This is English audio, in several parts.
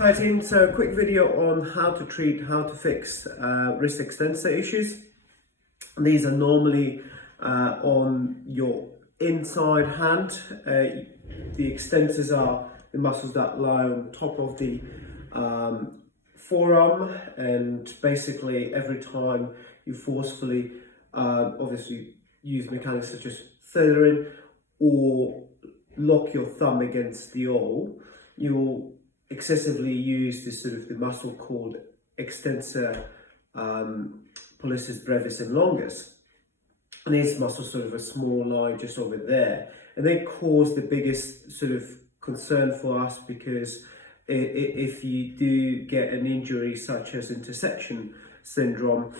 Hi team, so a quick video on how to fix wrist extensor issues. These are normally on your inside hand. The extensors are the muscles that lie on top of the forearm, and basically every time you forcefully obviously use mechanics such as feathering or lock your thumb against the awl, you'll excessively use this the muscle called extensor pollicis brevis and longus. And these muscles a small line just over there, and they cause the biggest concern for us, because if you do get an injury such as intersection syndrome,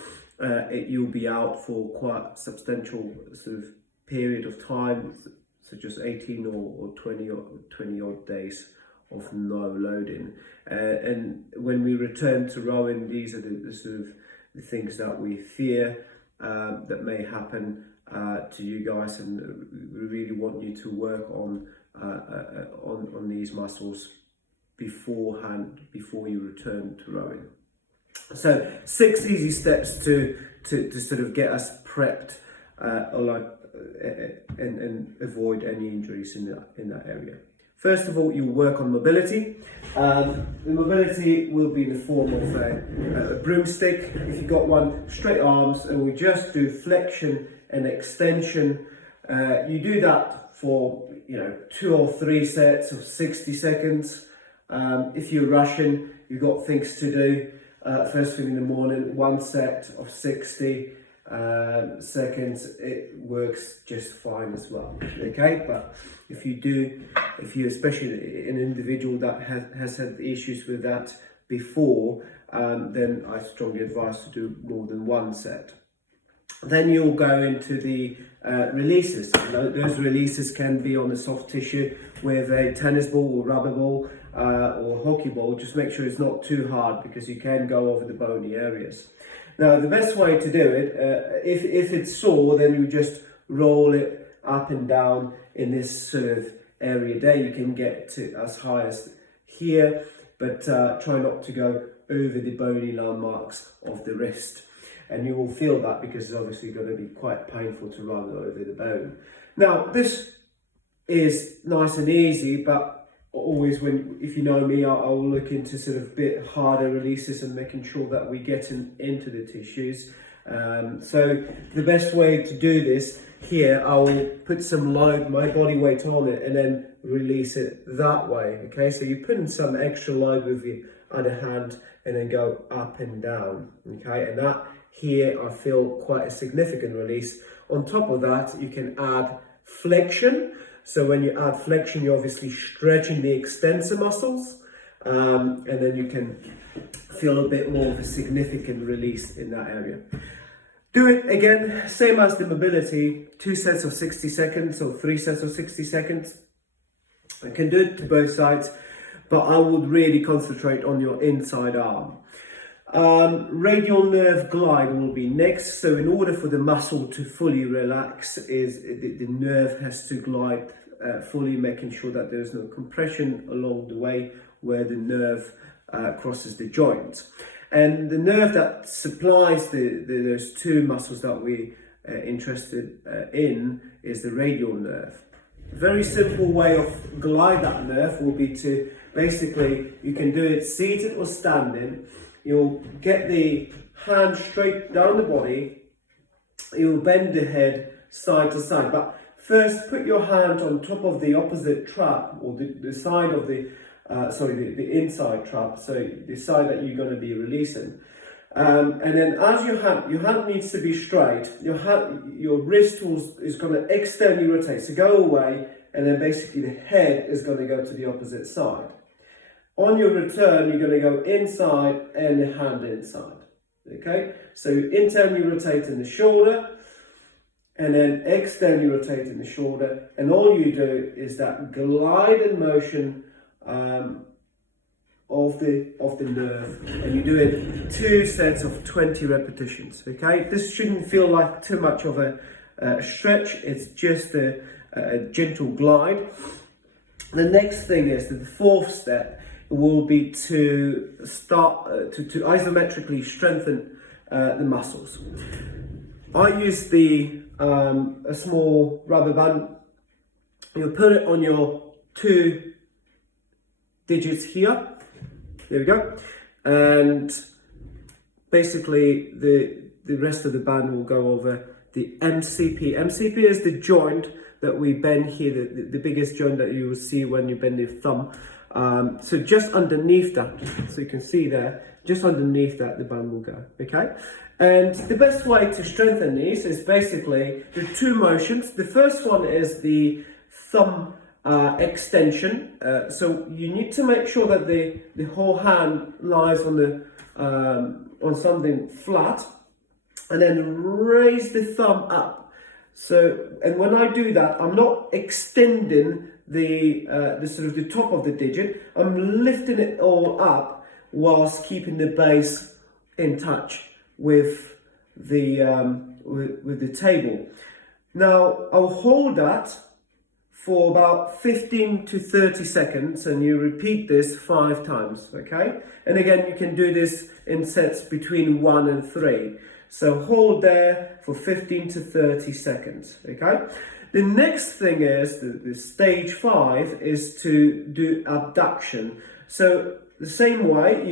you'll be out for quite a substantial period of time, such as 18 or 20 odd days of no loading. And when we return to rowing, these are the things that we fear that may happen to you guys, and we really want you to work on these muscles beforehand, before you return to rowing. So 6 easy steps to get us prepped and avoid any injuries in that area. First of all, you work on mobility. The mobility will be in the form of a broomstick, if you've got one, straight arms, and we just do flexion and extension. You do that for 2 or 3 sets of 60 seconds. If you're rushing, you've got things to do. First thing in the morning, 1 set of 60 seconds, it works just fine as well. Okay, but if you especially an individual that has had issues with that before, then I strongly advise to do more than 1 set. Then you'll go into the releases. Those releases can be on a soft tissue with a tennis ball or rubber ball or hockey ball. Just make sure it's not too hard, because you can go over the bony areas. Now, the best way to do it, if it's sore, then you just roll it up and down in this area there. You can get to as high as here, but try not to go over the bony landmarks of the wrist. And you will feel that, because it's obviously going to be quite painful to run over the bone. Now, this is nice and easy, but always, if you know me, I'll look into bit harder releases and making sure that we get into the tissues. So the best way to do this, here I'll put some load, my body weight on it, and then release it that way. Okay, so you're putting some extra load with the other hand and then go up and down. Okay, and that here I feel quite a significant release. On top of that, you can add flexion. So when you add flexion, you're obviously stretching the extensor muscles, and then you can feel a bit more of a significant release in that area. Do it again, same as the mobility, 2 sets of 60 seconds or 3 sets of 60 seconds. I can do it to both sides, but I would really concentrate on your inside arm. Radial nerve glide will be next. So in order for the muscle to fully relax, the nerve has to glide fully, making sure that there's no compression along the way where the nerve crosses the joint. And the nerve that supplies those 2 muscles that we are interested in is the radial nerve. A very simple way of glide that nerve will be to basically, you can do it seated or standing. You'll get the hand straight down the body. You'll bend the head side to side. But first, put your hand on top of the opposite trap, or the side of the inside trap. So the side that you're going to be releasing. And then, as your hand needs to be straight. Your wrist is going to externally rotate. So go away, and then basically the head is going to go to the opposite side. On your return, you're going to go inside and the hand inside. Okay, so internally rotating the shoulder, and then externally rotating the shoulder, and all you do is that gliding motion of the nerve, and you do it 2 sets of 20 repetitions. Okay, this shouldn't feel like too much of a stretch. It's just a gentle glide. The next thing is that the 4th step will be to start to isometrically strengthen the muscles. I use a small rubber band. You put it on your 2 digits here. There we go. And basically the rest of the band will go over the MCP. MCP is the joint that we bend here, the biggest joint that you will see when you bend your thumb. So just underneath that, so you can see there, just underneath that the band will go, okay? And the best way to strengthen these is basically the 2 motions. The first one is the thumb extension. So you need to make sure that the whole hand lies on something flat, and then raise the thumb up. So, and when I do that, I'm not extending the sort of the top of the digit. I'm lifting it all up whilst keeping the base in touch with the table. Now I'll hold that for about 15 to 30 seconds, and you repeat this 5 times, okay? And again, you can do this in sets between 1 and 3. So hold there for 15 to 30 seconds, okay? The next thing is, the stage 5 is to do abduction. So the same way,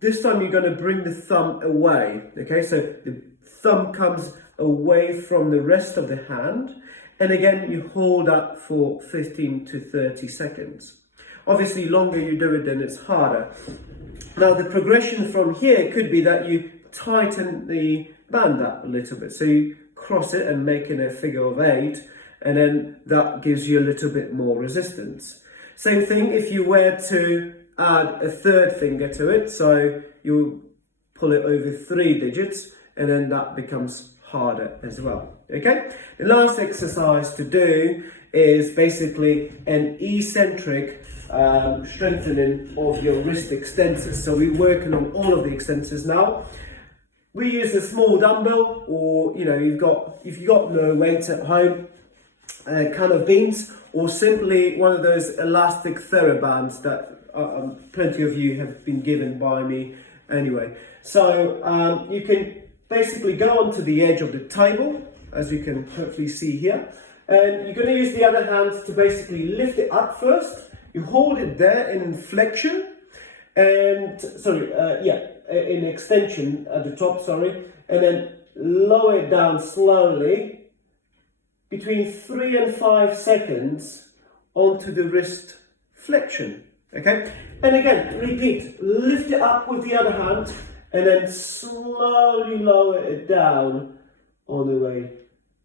this time you're gonna bring the thumb away, okay? So the thumb comes away from the rest of the hand, and again, you hold that for 15 to 30 seconds. Obviously, longer you do it, then it's harder. Now, the progression from here could be that you tighten the band up a little bit. So you cross it and make it a figure of 8, and then that gives you a little bit more resistance. Same thing if you were to add a 3rd finger to it. So you pull it over 3 digits, and then that becomes harder as well, okay? The last exercise to do is basically an eccentric strengthening of your wrist extensors. So we're working on all of the extensors now. We use a small dumbbell, or if you've got no weights at home, can of beans, or simply one of those elastic TheraBands that plenty of you have been given by me anyway. So you can basically go onto the edge of the table, as you can hopefully see here, and you're going to use the other hand to basically lift it up first. You hold it there in flexion, and in extension at the top, and then lower it down slowly between 3 and 5 seconds onto the wrist flexion, okay? And again, repeat, lift it up with the other hand, and then slowly lower it down on the way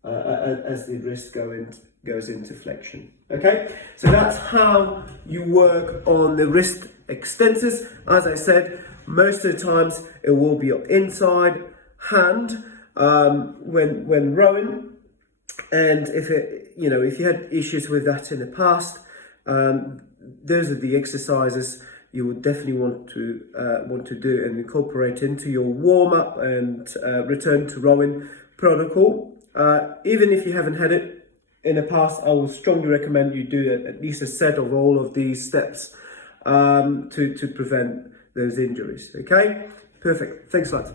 as the wrist goes into flexion. Okay, so that's how you work on the wrist extensors. As I said, most of the times it will be your inside hand when rowing, and if you had issues with that in the past, those are the exercises you would definitely want to do and incorporate into your warm-up and return to rowing protocol. Even if you haven't had it in the past, I would strongly recommend you do at least a set of all of these steps to prevent those injuries. Okay, perfect. Thanks a lot.